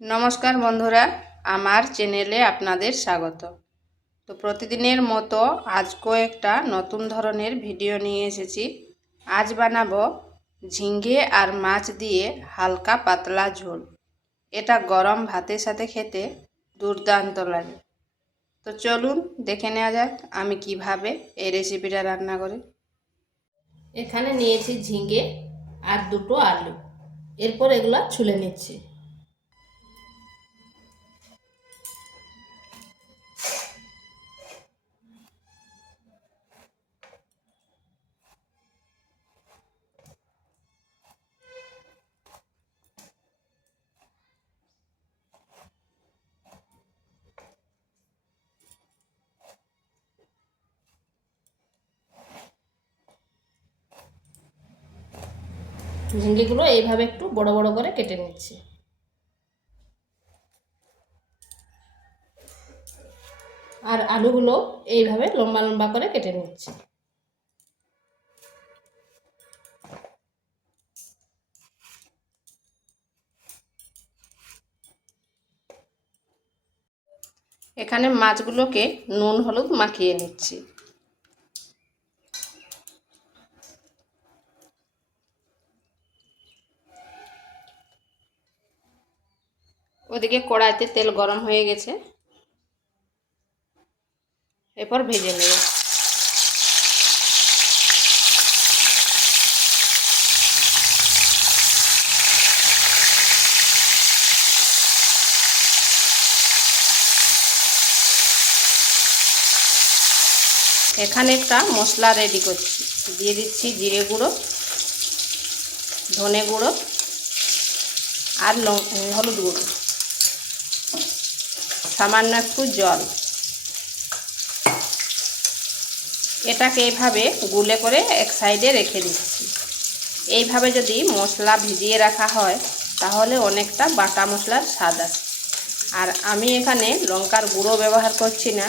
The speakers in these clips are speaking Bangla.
নমস্কার বন্ধুরা, আমার চ্যানেলে আপনাদের স্বাগত। তো প্রতিদিনের মতো আজকেও একটা নতুন ধরনের ভিডিও নিয়ে এসেছি। আজ বানাবো ঝিঙে আর মাছ দিয়ে হালকা পাতলা ঝোল। এটা গরম ভাতের সাথে খেতে দুর্দান্ত লাগে। তো চলুন দেখে নেওয়া যাক আমি কিভাবে এই রেসিপিটা রান্না করি। এখানে নিয়েছি ঝিঙে আর দুটো আলু। এরপর এগুলা ছুলে নিচ্ছি। ঝিঙেগুলো এইভাবে একটু বড় বড় করে কেটে নিচ্ছি। আর আলুগুলো এইভাবে লম্বা লম্বা করে কেটে নিচ্ছি। এখানে মাছগুলোকে নুন হলুদ মাখিয়ে নিচ্ছি। ওদিকে কড়াইতে তেল গরম হয়ে গেছে, এরপর ভেজে নেব। এখানে একটা মশলা রেডি করছি। দিয়ে দিচ্ছি জিরে গুঁড়ো, ধনে গুঁড়ো আর হলুদ গুঁড়ো, সামান্য একটু জল। এটাকে এইভাবে গুলে করে এক সাইডে রেখে দিচ্ছি। এইভাবে যদি মশলা ভিজিয়ে রাখা হয় তাহলে অনেকটা বাটা মশলার স্বাদ আসে। আর আমি এখানে লঙ্কার গুঁড়ো ব্যবহার করছি না,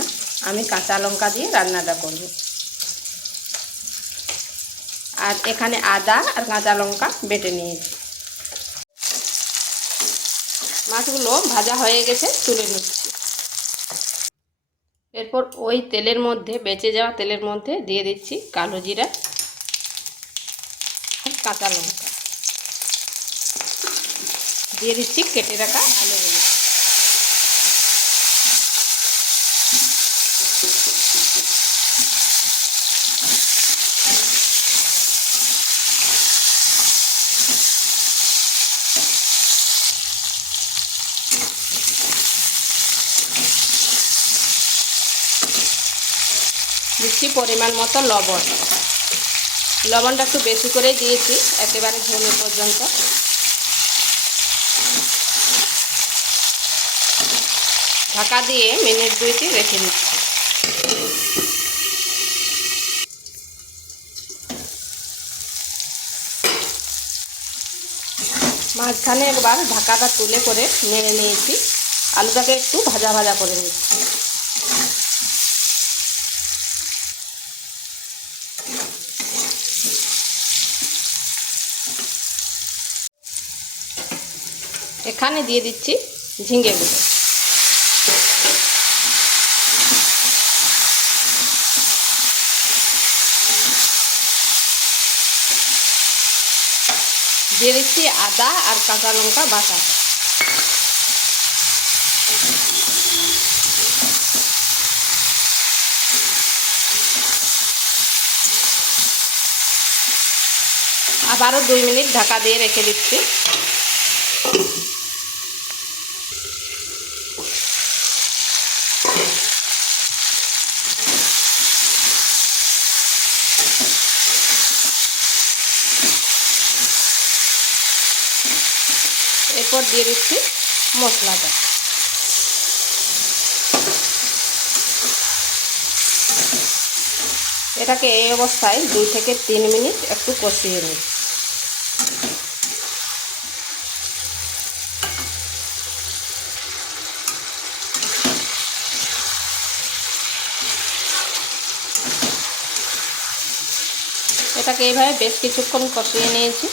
আমি কাঁচা লঙ্কা দিয়ে রান্নাটা করব। আর এখানে আদা আর কাঁচা লঙ্কা বেটে নিয়েছি। মাছগুলো ভাজা হয়ে গেছে, তুলে নিচ্ছি। এরপর ওই তেলের মধ্যে, বেঁচে যাওয়া তেলের মধ্যে দিয়ে দিচ্ছি কালো জিরা আর কাঁচা লঙ্কা। দিয়ে দিচ্ছি কেটে রাখা আলুগুলো। দিচ্ছি পরিমাণ মতো লবণ। লবণটা একটু বেশি করেই দিয়েছি, একেবারে ঝোল পর্যন্ত। ঢাকা দিয়ে মিনিট 2টি রেখে দিচ্ছি। মাঝখানে একবার ঢাকাটা তুলে করে নেড়ে নিয়েছি। আলুটাকে একটু ভাজা ভাজা করে নিচ্ছি। এখানে দিয়ে দিচ্ছি ঝিঙেগুলো। দিয়ে দিচ্ছি আদা আর কাঁচা লঙ্কা বাটা। আবারও 2 মিনিট ঢাকা দিয়ে রেখে দিচ্ছি। এরপর দিয়ে দিচ্ছি মশলাটা। এটাকে এই অবস্থায় 2 থেকে 3 মিনিট একটু কষিয়ে নিই। এটাকে এইভাবে বেশ কিছুক্ষণ কষিয়ে নিয়েছি।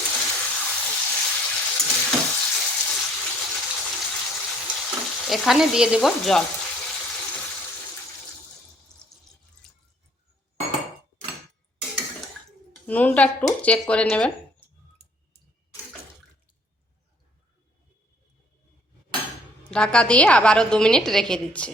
এখানে দিয়ে দেব জল। নুনটা একটু চেক করে নেবেন। ঢাকা দিয়ে আবারও 2 মিনিট রেখে দিচ্ছি।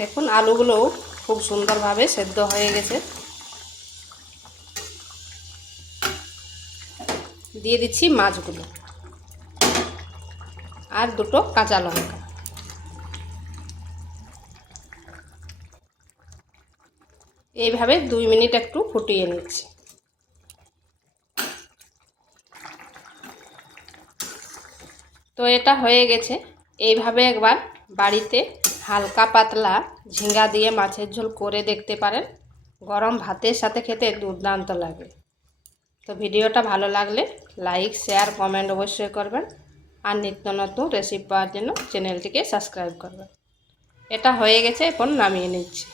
দেখুন আলুগুলোও খুব সুন্দরভাবে সেদ্ধ হয়ে গেছে। দিয়ে দিচ্ছি মাছগুলো আর 2টো কাঁচা লঙ্কা। এইভাবে 2 মিনিট একটু ফুটিয়ে নিচ্ছি। তো এটা হয়ে গেছে। এইভাবে একবার বাড়িতে হালকা পাতলা ঝিঙ্গা দিয়ে মাছের ঝোল করে দেখতে পারেন। গরম ভাতের সাথে খেতে দুর্দান্ত লাগে। তো ভিডিওটা ভালো লাগলে লাইক, শেয়ার, কমেন্ট অবশ্যই করবেন। আর নিত্য নতুন রেসিপি পাওয়ার জন্য চ্যানেলটিকে সাবস্ক্রাইব করবেন। এটা হয়ে গেছে, এখন নামিয়ে নিচ্ছি।